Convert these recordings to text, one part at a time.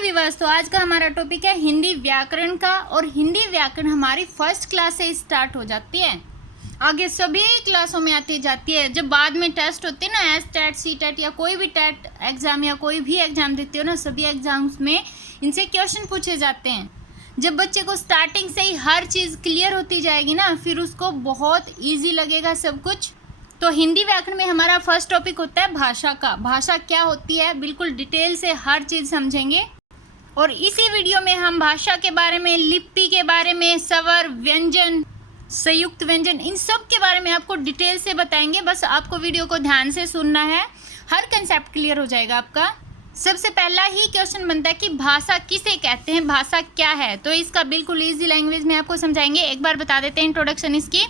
विवास। तो आज का हमारा टॉपिक है हिंदी व्याकरण का, और हिंदी व्याकरण हमारी फर्स्ट क्लास से स्टार्ट हो जाती है, आगे सभी क्लासों में आती जाती है। जब बाद में टेस्ट होते हैं ना, एस टेट, सी टेट या कोई भी टेट एग्ज़ाम या कोई भी एग्ज़ाम देते हो ना, सभी एग्ज़ाम्स में इनसे क्वेश्चन पूछे जाते हैं। जब बच्चे को स्टार्टिंग से ही हर चीज़ क्लियर होती जाएगी ना, फिर उसको बहुत ईजी लगेगा सब कुछ। तो हिंदी व्याकरण में हमारा फर्स्ट टॉपिक होता है भाषा का। भाषा क्या होती है, बिल्कुल डिटेल से हर चीज़ समझेंगे। और इसी वीडियो में हम भाषा के बारे में, लिपि के बारे में, स्वर, व्यंजन, संयुक्त व्यंजन, इन सब के बारे में आपको डिटेल से बताएंगे। बस आपको वीडियो को ध्यान से सुनना है, हर कंसेप्ट क्लियर हो जाएगा आपका। सबसे पहला ही क्वेश्चन बनता है कि भाषा किसे कहते हैं, भाषा क्या है। तो इसका बिल्कुल ईजी लैंग्वेज में आपको समझाएंगे। एक बार बता देते हैं इंट्रोडक्शन इसकी।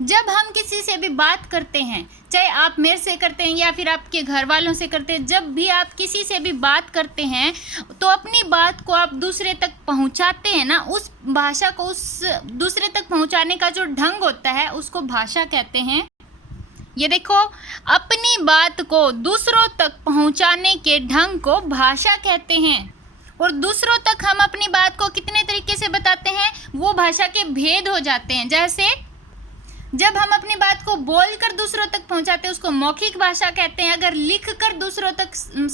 जब हम किसी से भी बात करते हैं, चाहे आप मेरे से करते हैं या फिर आपके घर वालों से करते हैं, जब भी आप किसी से भी बात करते हैं तो अपनी बात को आप दूसरे तक पहुंचाते हैं ना, उस भाषा को उस दूसरे तक पहुंचाने का जो ढंग होता है उसको भाषा कहते हैं। ये देखो, अपनी बात को दूसरों तक पहुंचाने के ढंग को भाषा कहते हैं। और दूसरों तक हम अपनी बात को कितने तरीके से बताते हैं, वो भाषा के भेद हो जाते हैं। जैसे जब हम अपनी बात को बोलकर दूसरों तक पहुंचाते हैं उसको मौखिक भाषा कहते हैं। अगर लिख कर दूसरों तक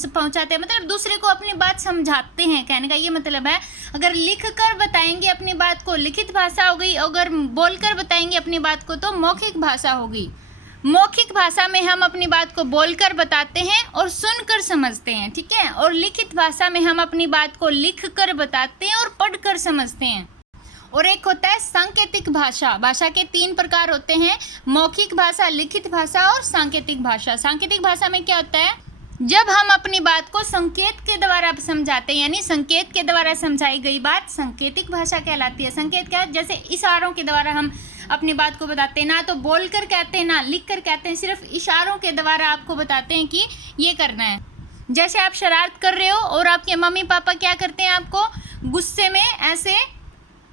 पहुंचाते हैं, मतलब दूसरे को अपनी बात समझाते हैं, कहने का ये मतलब है। अगर लिख कर बताएंगे अपनी बात को, लिखित भाषा हो गई। अगर बोलकर बताएंगे अपनी बात को तो मौखिक भाषा होगी। मौखिक भाषा में हम अपनी बात को बोलकर बताते हैं और सुनकर समझते हैं, ठीक है। और लिखित भाषा में हम अपनी बात को लिख कर बताते हैं और पढ़कर समझते हैं। और एक होता है सांकेतिक भाषा। भाषा के 3 प्रकार होते हैं, मौखिक भाषा, लिखित भाषा और सांकेतिक भाषा। सांकेतिक भाषा में क्या होता है, जब हम अपनी बात को संकेत के द्वारा समझाते हैं, यानी संकेत के द्वारा समझाई गई बात सांकेतिक भाषा कहलाती है। संकेत क्या है, जैसे इशारों के द्वारा हम अपनी बात को बताते हैं, ना तो बोल कर कहते हैं ना लिख कर कहते हैं, सिर्फ इशारों के द्वारा आपको बताते हैं कि ये करना है। जैसे आप शरारत कर रहे हो और आपके मम्मी पापा क्या करते हैं, आपको गुस्से में ऐसे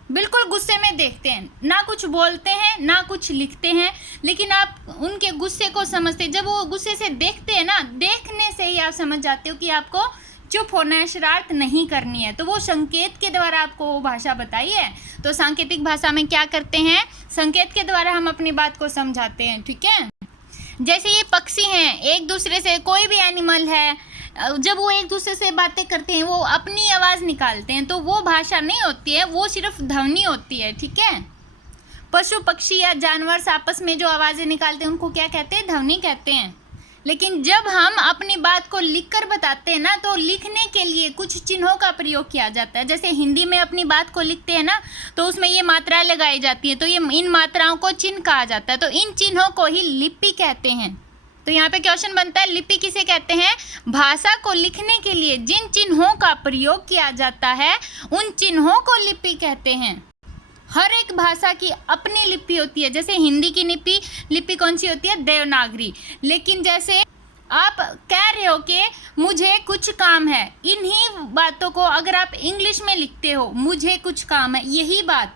बिल्कुल गुस्से में देखते हैं, ना कुछ बोलते हैं ना कुछ लिखते हैं, लेकिन आप उनके गुस्से को समझते हैं। जब वो गुस्से से देखते हैं ना, देखने से ही आप समझ जाते हो कि आपको चुप होना है, शरारत नहीं करनी है। तो वो संकेत के द्वारा आपको वो भाषा बताई है। तो सांकेतिक भाषा में क्या करते हैं, संकेत के द्वारा हम अपनी बात को समझाते हैं, ठीक है। जैसे ये पक्षी हैं, एक दूसरे से, कोई भी एनिमल है, जब वो एक दूसरे से बातें करते हैं वो अपनी आवाज़ निकालते हैं, तो वो भाषा नहीं होती है, वो सिर्फ ध्वनि होती है, ठीक है। पशु पक्षी या जानवर आपस में जो आवाज़ें निकालते हैं उनको क्या कहते हैं, ध्वनि कहते हैं। लेकिन जब हम अपनी बात को लिखकर बताते हैं ना, तो लिखने के लिए कुछ चिन्हों का प्रयोग किया जाता है। जैसे हिंदी में अपनी बात को लिखते हैं ना, तो उसमें ये मात्राएं लगाई जाती है, तो ये इन मात्राओं को चिन्ह कहा जाता है। तो इन चिन्हों को ही लिपि कहते हैं। तो यहाँ पे क्वेश्चन बनता है, लिपि किसे कहते हैं, भाषा को लिखने के लिए जिन चिन्हों का प्रयोग किया जाता है उन चिन्हों को लिपि कहते हैं। हर एक भाषा की अपनी लिपि होती है। जैसे हिंदी की लिपि कौन सी होती है, देवनागरी। लेकिन जैसे आप कह रहे हो कि मुझे कुछ काम है, इन्हीं बातों को अगर आप इंग्लिश में लिखते हो, मुझे कुछ काम है, यही बात,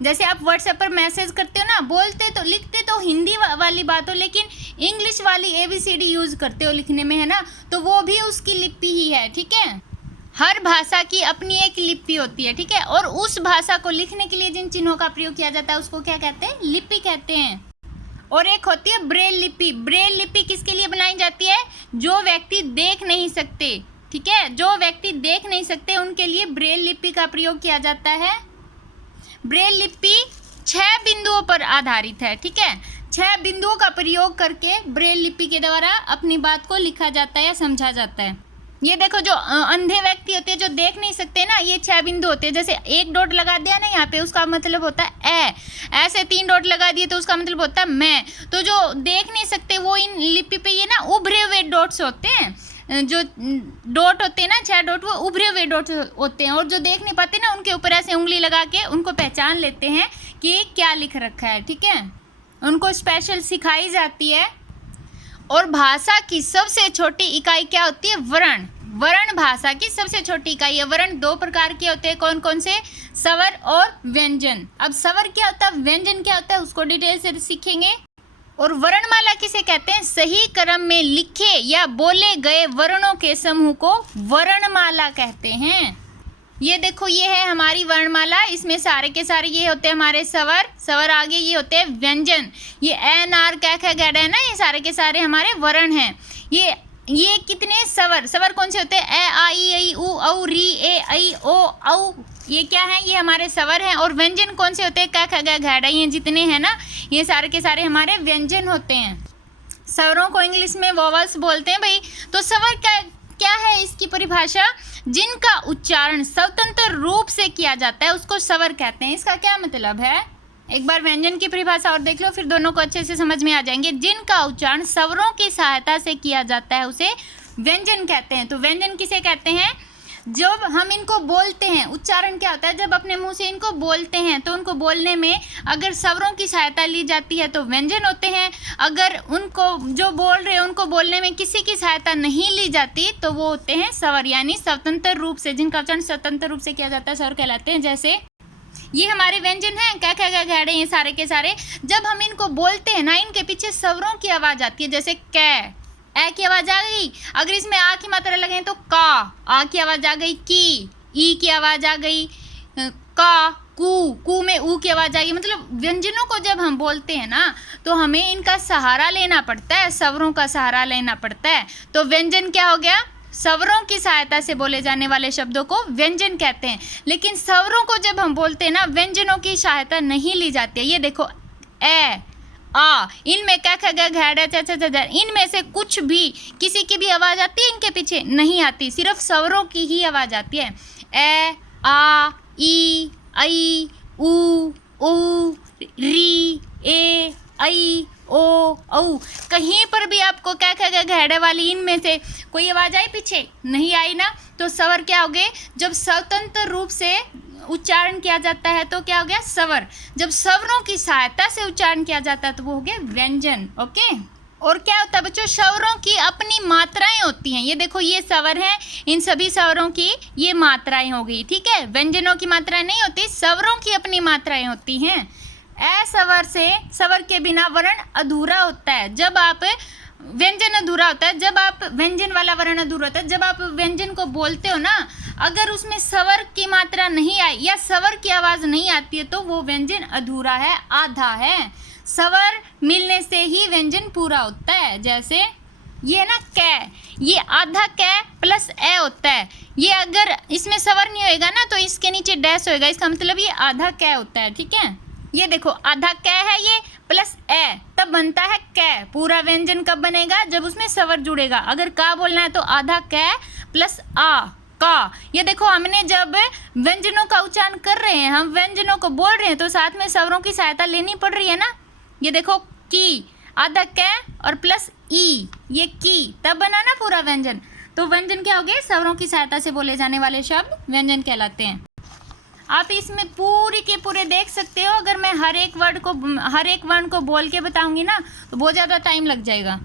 जैसे आप व्हाट्सएप पर मैसेज करते हो ना, बोलते तो लिखते तो हिंदी वाली बात हो, लेकिन इंग्लिश वाली ABCD यूज़ करते हो लिखने में, है ना, तो वो भी उसकी लिपि ही है, ठीक है। हर भाषा की अपनी एक लिपि होती है, ठीक है। और उस भाषा को लिखने के लिए जिन चिन्हों का प्रयोग किया जाता है उसको क्या कहते हैं, लिपि कहते हैं। और एक होती है ब्रेल लिपि। ब्रेल लिपि किसके लिए बनाई जाती है, जो व्यक्ति देख नहीं सकते, ठीक है, जो व्यक्ति देख नहीं सकते उनके लिए ब्रेल लिपि का प्रयोग किया जाता है। ब्रेल लिपि 6 बिंदुओं पर आधारित है, ठीक है। 6 बिंदुओं का प्रयोग करके ब्रेल लिपि के द्वारा अपनी बात को लिखा जाता है या समझा जाता है। ये देखो, जो अंधे व्यक्ति होते हैं, जो देख नहीं सकते ना, ये 6 बिंदु होते हैं। जैसे एक डॉट लगा दिया ना यहाँ पे, उसका मतलब होता है ए। ऐसे 3 डॉट लगा दिए तो उसका मतलब होता है मैं। तो जो देख नहीं सकते वो इन लिपि पे ये ना उभरे हुए डॉट्स होते हैं, जो डॉट होते हैं ना, 6 डॉट, वो उभरे हुए डॉट होते हैं। और जो देख नहीं पाते ना, उनके ऊपर ऐसे उंगली लगा के उनको पहचान लेते हैं कि क्या लिख रखा है, ठीक है। उनको स्पेशल सिखाई जाती है। और भाषा की सबसे छोटी इकाई क्या होती है, वर्ण। वर्ण भाषा की सबसे छोटी इकाई है। वर्ण 2 प्रकार के होते हैं, कौन कौन से, स्वर और व्यंजन। अब स्वर क्या होता है, व्यंजन क्या होता है, उसको डिटेल से सीखेंगे। और वर्णमाला किसे कहते हैं? सही क्रम में लिखे या बोले गए वर्णों के समूह को वर्णमाला कहते हैं। ये देखो, ये है हमारी वर्णमाला। इसमें सारे के सारे ये होते हैं हमारे स्वर, स्वर आगे ये होते हैं व्यंजन। ये एन आर कै ख गैड है ना, ये सारे के सारे हमारे वर्ण हैं। ये कितने स्वर, स्वर कौन से होते हैं? ए आई ऐ उ औ री ए ऐ ओ औ, ये क्या है? ये हमारे स्वर हैं। और व्यंजन कौन से होते हैं? क ख ग घ ड़, ये जितने हैं ना, ये सारे के सारे हमारे व्यंजन होते हैं। स्वरों को इंग्लिश में वोवल्स बोलते हैं भाई। तो स्वर क्या है इसकी परिभाषा? जिनका उच्चारण स्वतंत्र रूप से किया जाता है उसको स्वर कहते हैं। इसका क्या मतलब है? एक बार व्यंजन की परिभाषा और देख लो, फिर दोनों को अच्छे से समझ में आ जाएंगे। जिनका उच्चारण स्वरों की सहायता से किया जाता है उसे व्यंजन कहते हैं। तो व्यंजन किसे कहते हैं? जब हम इनको बोलते हैं, उच्चारण क्या होता है? जब अपने मुंह से इनको बोलते हैं तो उनको बोलने में अगर स्वरों की सहायता ली जाती है तो व्यंजन होते हैं। अगर उनको जो बोल रहे हैं उनको बोलने में किसी की सहायता नहीं ली जाती तो वो होते हैं स्वर, यानी स्वतंत्र रूप से, जिनका उच्चारण स्वतंत्र रूप से किया जाता है स्वर कहलाते हैं। जैसे ये हमारे व्यंजन हैं, क ख ग घ ड़, ये सारे के सारे। जब हम इनको बोलते हैं ना, इनके पीछे स्वरों की आवाज़ आती है। जैसे कै, ए की आवाज़ आ गई। अगर इसमें आ की मात्रा लगे तो का, आ की आवाज़ आ गई। की, ई की आवाज़ आ गई। का, कू में ऊ की आवाज़ आ गई। मतलब व्यंजनों को जब हम बोलते हैं ना तो हमें इनका सहारा लेना पड़ता है, स्वरों का सहारा लेना पड़ता है। तो व्यंजन क्या हो गया? स्वरों की सहायता से बोले जाने वाले शब्दों को व्यंजन कहते हैं। लेकिन स्वरों को जब हम बोलते हैं ना, व्यंजनों की सहायता नहीं ली जाती है। ये देखो, ए, आ, इनमें क ख ग घ ड़ च छ ज, इनमें से कुछ भी, किसी की भी आवाज़ आती है इनके पीछे? नहीं आती, सिर्फ स्वरों की ही आवाज़ आती है। ए, आ, ई, ऐ, उ, ऊ, री, ए, ऐ, ओ, औ। कहीं पर भी आपको क ख ग घ ड़ वाली इनमें से कोई आवाज़ आई पीछे? नहीं आई ना। तो स्वर क्या हो गए? जब स्वतंत्र रूप से उच्चारण किया जाता है तो क्या हो गया? स्वर। जब स्वरों की सहायता से उच्चारण किया जाता है तो वो हो गया व्यंजन। ओके। और क्या होता है बच्चों? स्वरों की अपनी मात्राएं होती हैं। ये देखो, ये स्वर हैं, इन सभी स्वरों की ये मात्राएं हो गई। ठीक है, व्यंजनों की मात्राएं नहीं होती, स्वरों की अपनी मात्राएं होती हैं। ए स्वर से, स्वर के बिना वर्ण अधूरा होता है। जब आप व्यंजन अधूरा होता है, जब आप व्यंजन वाला वर्ण अधूरा होता है। जब आप व्यंजन को बोलते हो ना, अगर उसमें स्वर की मात्रा नहीं आई या स्वर की आवाज़ नहीं आती है तो वो व्यंजन अधूरा है, आधा है। स्वर मिलने से ही व्यंजन पूरा होता है। जैसे ये ना कै, ये आधा कै प्लस ए होता है। ये अगर इसमें स्वर नहीं होएगा ना तो इसके नीचे डैश होएगा, इसका मतलब ये आधा कै होता है। ठीक है, ये देखो आधा कै है ये प्लस ए, तब बनता है कै। पूरा व्यंजन कब बनेगा? जब उसमें स्वर जुड़ेगा। अगर का बोलना है तो आधा कै प्लस आ, का। ये देखो, हमने जब व्यंजनों का उच्चारण कर रहे हैं, हम व्यंजनों को बोल रहे हैं तो साथ में स्वरों की सहायता लेनी पड़ रही है ना। ये देखो, की, आधा कै और प्लस ई, ये की, तब बना ना पूरा व्यंजन। तो व्यंजन क्या हो गए? स्वरों की सहायता से बोले जाने वाले शब्द व्यंजन कहलाते हैं। आप इसमें पूरी के पूरे देख सकते हो। अगर मैं हर एक वर्ण को बोल के बताऊंगी ना तो बहुत ज़्यादा टाइम लग जाएगा।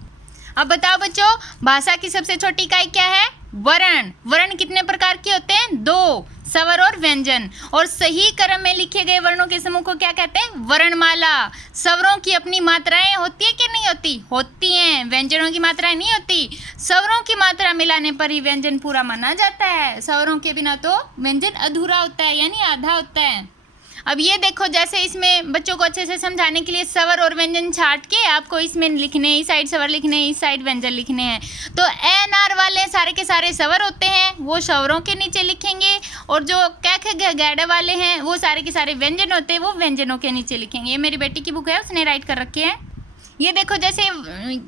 अब बताओ बच्चों, भाषा की सबसे छोटी इकाई क्या है? वर्ण। वर्ण कितने प्रकार के होते हैं? 2, स्वर और व्यंजन। और सही क्रम में लिखे गए वर्णों के समूह को क्या कहते हैं? वर्णमाला। स्वरों की अपनी मात्राएं होती है कि नहीं होती? होती हैं। व्यंजनों की मात्राएं नहीं होती। स्वरों की मात्रा मिलाने पर ही व्यंजन पूरा माना जाता है। स्वरों के बिना तो व्यंजन अधूरा होता है, यानी आधा होता है। अब ये देखो, जैसे इसमें बच्चों को अच्छे से समझाने के लिए स्वर और व्यंजन छाट के आपको इसमें लिखने, इस साइड स्वर लिखने, इस साइड व्यंजन लिखने हैं। तो एन आर वाले सारे के सारे स्वर होते हैं, वो स्वरों के नीचे लिखेंगे। और जो कै ख ग घ ड़ वाले हैं वो सारे के सारे व्यंजन होते हैं, वो व्यंजनों के नीचे लिखेंगे। ये मेरी बेटी की बुक है, उसने राइट कर रखे हैं। ये देखो, जैसे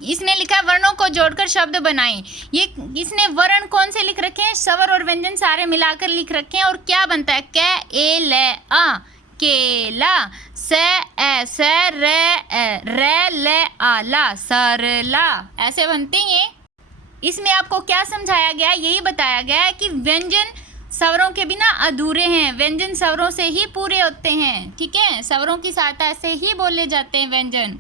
इसने लिखा वर्णों को जोड़कर शब्द बनाएं। ये इसने वर्ण कौन से लिख रखे हैं? स्वर और व्यंजन सारे मिलाकर लिख रखे हैं। और क्या बनता है? कै, ए, ले, आ, केला, से, ए, से, रे, ले, आला, सरला, ऐसे बनते हैं ये। इसमें आपको क्या समझाया गया? यही बताया गया है कि व्यंजन स्वरों के बिना अधूरे हैं, व्यंजन स्वरों से ही पूरे होते हैं। ठीक है, स्वरों की सहायता से ही बोले जाते हैं व्यंजन।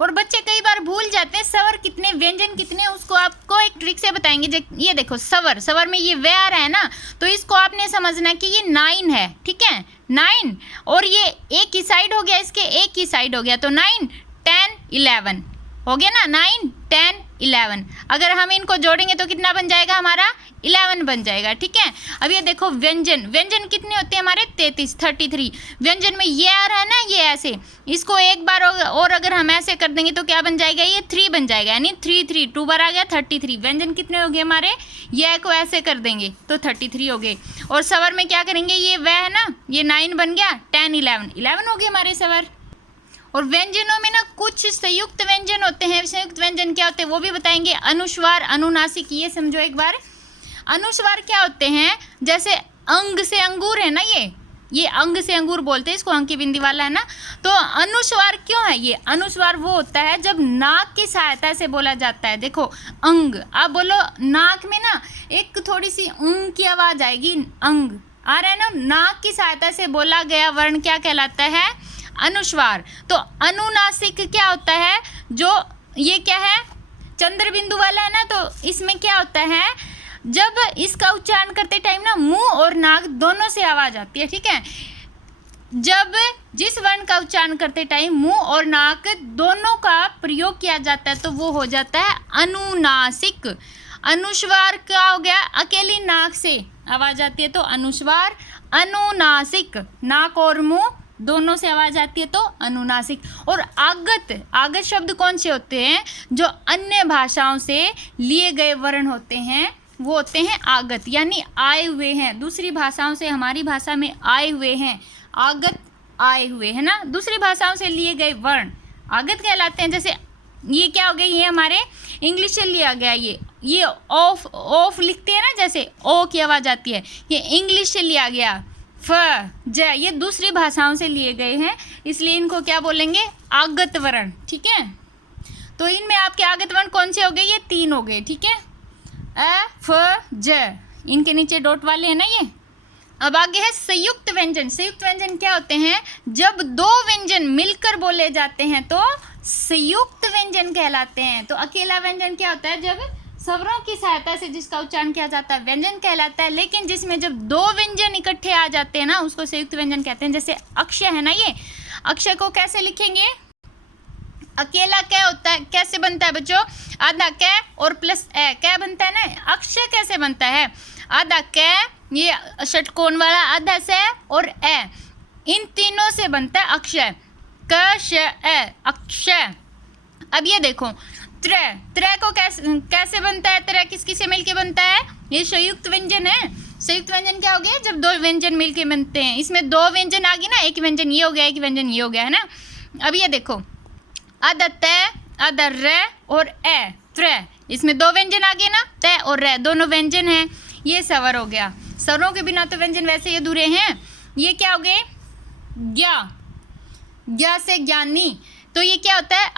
और बच्चे कई बार भूल जाते हैं स्वर कितने, व्यंजन कितने, उसको आपको एक ट्रिक से बताएंगे। ये देखो, स्वर में ये वे आ रहा है ना, तो इसको आपने समझना कि ये 9 है। ठीक है, 9, और ये एक ही साइड हो गया, इसके एक ही साइड हो गया, तो 9, 10 11 हो गया ना, 9 10 11। अगर हम इनको जोड़ेंगे तो कितना बन जाएगा हमारा, 11 बन जाएगा, ठीक है। अब ये देखो व्यंजन, व्यंजन कितने होते हैं हमारे, 33 व्यंजन में ये आ रहा है ना, ये ऐसे, इसको एक बार और अगर हम ऐसे कर देंगे तो क्या बन जाएगा, ये 3 बन जाएगा, यानी 3 2 बार आ गया 33। व्यंजन कितने हो गए हमारे, ये को ऐसे कर देंगे तो 33 हो गए। और सवर में क्या करेंगे, ये वह है ना, ये 9 बन गया, 10 11 हो गए हमारे सवर। और व्यंजनों में ना कुछ संयुक्त व्यंजन होते हैं, संयुक्त व्यंजन क्या होते हैं वो भी बताएंगे। अनुस्वार, अनुनासिक, ये समझो एक बार। अनुस्वार क्या होते हैं, जैसे अंग से अंगूर है ना, ये अंग से अंगूर बोलते हैं इसको, अंकी बिंदी वाला है ना। तो अनुस्वार क्यों है, ये अनुस्वार वो होता है जब नाक की सहायता से बोला जाता है। देखो अंग, आप बोलो नाक में ना एक थोड़ी सी ऊं की आवाज आएगी, अंग आ रहा है ना, नाक की सहायता से बोला गया वर्ण क्या कहलाता है, अनुस्वार। तो अनुनासिक क्या होता है, जो ये क्या है, चंद्र बिंदु वाला है ना, तो इसमें क्या होता है, जब इसका उच्चारण करते टाइम ना मुंह और नाक दोनों से आवाज आती है, ठीक है। जब जिस वर्ण का उच्चारण करते टाइम मुंह और नाक दोनों का प्रयोग किया जाता है तो वो हो जाता है अनुनासिक। अनुस्वार क्या हो गया, अकेली नाक से आवाज आती है तो अनुस्वार। अनुनासिक, नाक और मुंह दोनों से आवाज आती है तो अनुनासिक। और आगत, आगत शब्द कौन से होते हैं, जो अन्य भाषाओं से लिए गए वर्ण होते हैं वो होते हैं आगत, यानी आए हुए हैं, दूसरी भाषाओं से हमारी भाषा में आए हुए हैं, आगत आए हुए है ना, दूसरी भाषाओं से लिए गए वर्ण आगत कहलाते हैं। जैसे ये क्या हो गया, ये हमारे इंग्लिश से लिया गया, ये ऑफ लिखते हैं ना, जैसे ओ की आवाज़ आती है, ये इंग्लिश से लिया गया। फ ज, ये दूसरी भाषाओं से लिए गए हैं, इसलिए इनको क्या बोलेंगे, आगत वर्ण, ठीक है। तो इनमें आपके आगत वर्ण कौन से हो गए, ये 3 हो गए, ठीक है, अ फ ज, इनके नीचे डॉट वाले हैं ना ये। अब आगे है संयुक्त व्यंजन। संयुक्त व्यंजन क्या होते हैं, जब 2 व्यंजन मिलकर बोले जाते हैं तो संयुक्त व्यंजन कहलाते हैं। तो अकेला व्यंजन क्या होता है, जब स्वरों की सहायता से जिसका उच्चारण किया जाता है व्यंजन कहलाता है। लेकिन जिसमें जब 2 व्यंजन इकट्ठे आ जाते हैं ना उसको संयुक्त व्यंजन कहते हैं। जैसे अक्षय है ना, ये अक्षय को कैसे लिखेंगे, अकेला क्या होता है, कैसे बनता है बच्चों, आधा कै और प्लस ए, क्या बनता है ना, अक्षय कैसे बनता है, आधा कै, ये षटकोण वाला आधा से और ए, इन तीनों से बनता है अक्षय, क श ए, अक्षय। अब ये देखो त्रय, त्रय को कैसे बनता है, त्रय किस से मिलके बनता है, ये संयुक्त व्यंजन है। संयुक्त व्यंजन क्या हो गया, जब 2 व्यंजन मिलके बनते हैं। इसमें 2 व्यंजन आ गए ना, एक व्यंजन ये हो गया, एक व्यंजन ये हो गया, है ना। अब ये देखो आधा तय, आधा र और ए, त्रय, इसमें 2 व्यंजन आ गए ना, तय और र दोनों व्यंजन हैं। ये स्वर हो गया, स्वरों के बिना तो व्यंजन वैसे ही अधूरे हैं। ये क्या हो गए, ज्ञा, ज्ञा से ज्ञानी, तो ये क्या होता है,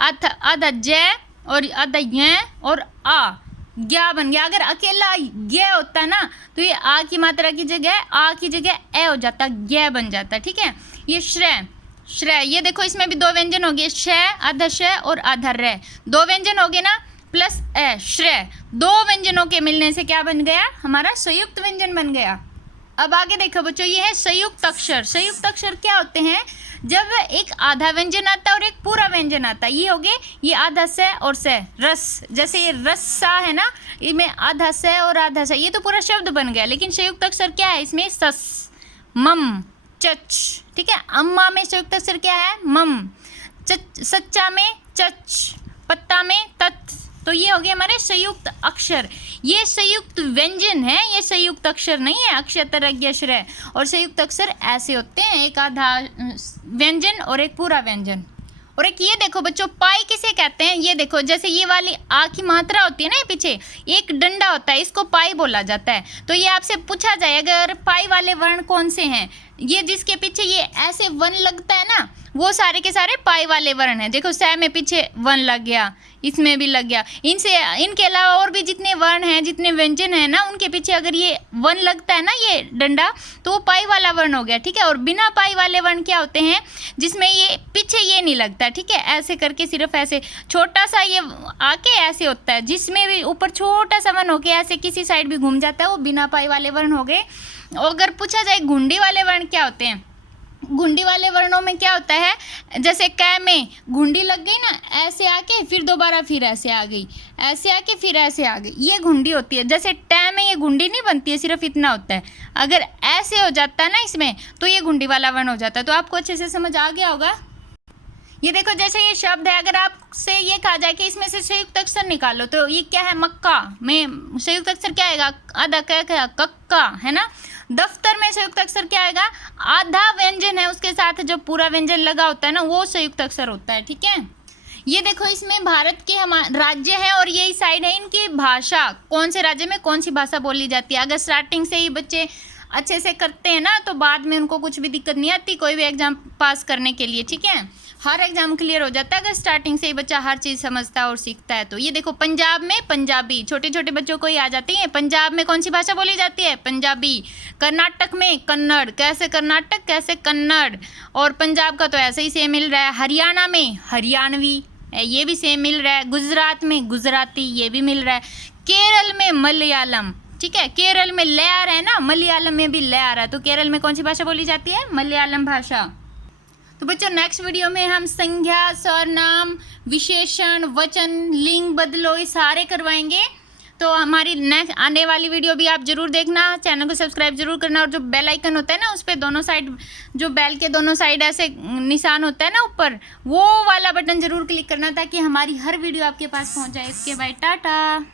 आधा जय और आधा य और आ, ज्ञा बन गया। अगर अकेला ज्ञ होता ना तो ये आ की मात्रा की जगह आ की जगह ए हो जाता, ज्ञ बन जाता, ठीक है। ये श्रय, श्रय, ये देखो इसमें भी 2 व्यंजन हो गए, श, आधा श और आधा र, 2 व्यंजन हो गए ना, प्लस ए, श्रय, 2 व्यंजनों के मिलने से क्या बन गया, हमारा संयुक्त व्यंजन बन गया। अब आगे देखो बच्चों, ये है संयुक्त अक्षर। संयुक्त अक्षर क्या होते हैं, जब एक आधा व्यंजन आता है और एक पूरा व्यंजन आता है। ये हो गए, ये आधा से और से, रस, जैसे ये रस्सा है ना, इसमें आधा से और आधा से, ये तो पूरा शब्द बन गया। लेकिन संयुक्त अक्षर क्या है, इसमें सस, मम, चच, ठीक है। अम्मा में संयुक्त अक्षर क्या है, मम, सच्चा में चच, पत्ता में तत्। तो ये हो गए हमारे संयुक्त अक्षर। ये संयुक्त व्यंजन है, ये संयुक्त अक्षर नहीं है, अक्षय तरज्ञ श्रय। और संयुक्त अक्षर ऐसे होते हैं, एक आधा व्यंजन और एक पूरा व्यंजन। और एक ये देखो बच्चों, पाई किसे कहते हैं, ये देखो जैसे ये वाली आ की मात्रा होती है ना, ये पीछे एक डंडा होता है, इसको पाई बोला जाता है। तो ये आपसे पूछा जाए अगर पाई वाले वर्ण कौन से हैं, ये जिसके पीछे ये ऐसे वन लगता है ना, वो सारे के सारे पाई वाले वर्ण हैं। देखो स में पीछे वन लग गया, इसमें भी लग गया, इनके अलावा और भी जितने वर्ण हैं, जितने व्यंजन हैं ना, उनके पीछे अगर ये वन लगता है ना, ये डंडा, तो वो पाई वाला वर्ण हो गया, ठीक है। और बिना पाई वाले वर्ण क्या होते हैं, जिसमें ये पीछे ये नहीं लगता, ठीक है, ऐसे करके सिर्फ ऐसे छोटा सा ये आके ऐसे होता है, जिसमें भी ऊपर छोटा सा वन होके ऐसे किसी साइड भी घूम जाता है, वो बिना पाई वाले वर्ण हो गए। अगर पूछा जाए घुंडी वाले वर्ण क्या होते हैं, घुंडी वाले वर्णों में क्या होता है, जैसे क में घुंडी लग गई ना, ऐसे आके फिर दोबारा फिर ऐसे आ गई, ऐसे आके फिर ऐसे आ गई, ये घुंडी होती है। जैसे ट में ये घुंडी नहीं बनती है, सिर्फ इतना होता है। अगर ऐसे हो जाता है ना इसमें, तो ये घुंडी वाला वर्ण हो जाता है। तो आपको अच्छे से समझ आ गया होगा। ये देखो, जैसे ये शब्द है, अगर आपसे ये कहा जाए कि इसमें से संयुक्त अक्षर निकालो, तो ये क्या है, मक्का में संयुक्त अक्षर क्या आएगा, आधा क्या कक्का है ना। दफ्तर में संयुक्त अक्षर क्या आएगा, आधा व्यंजन है उसके साथ जो पूरा व्यंजन लगा होता है ना, वो संयुक्त अक्षर होता है, ठीक है। ये देखो, इसमें भारत के हमारे राज्य है और यही साइड है इनकी भाषा, कौन से राज्य में कौन सी भाषा बोली जाती है। अगर स्टार्टिंग से ही बच्चे अच्छे से करते हैं ना, तो बाद में उनको कुछ भी दिक्कत नहीं आती कोई भी एग्जाम पास करने के लिए, ठीक है। हर एग्जाम क्लियर हो जाता है अगर स्टार्टिंग से ही बच्चा हर चीज़ समझता है और सीखता है। तो ये देखो, पंजाब में पंजाबी, छोटे छोटे बच्चों को ही आ जाती है। पंजाब में कौन सी भाषा बोली जाती है, पंजाबी। कर्नाटक में कन्नड़, कैसे कर्नाटक कैसे कन्नड़, और पंजाब का तो ऐसे ही सेम मिल रहा है। हरियाणा में हरियाणवी, ये भी सेम मिल रहा है। गुजरात में गुजराती, ये भी मिल रहा है। केरल में मलयालम, ठीक है, केरल में ले आ रहा है ना, मलयालम में भी ले आ रहा है। तो केरल में कौन सी भाषा बोली जाती है, मलयालम भाषा। तो बच्चों, नेक्स्ट वीडियो में हम संज्ञा, सर्वनाम, विशेषण, वचन, लिंग बदलो, ये सारे करवाएंगे। तो हमारी नेक्स्ट आने वाली वीडियो भी आप जरूर देखना, चैनल को सब्सक्राइब जरूर करना, और जो बेल आइकन होता है ना, उस पर दोनों साइड, जो बेल के दोनों साइड ऐसे निशान होता है ना ऊपर, वो वाला बटन जरूर क्लिक करना, ताकि हमारी हर वीडियो आपके पास पहुंच जाए। इसके बाद टाटा।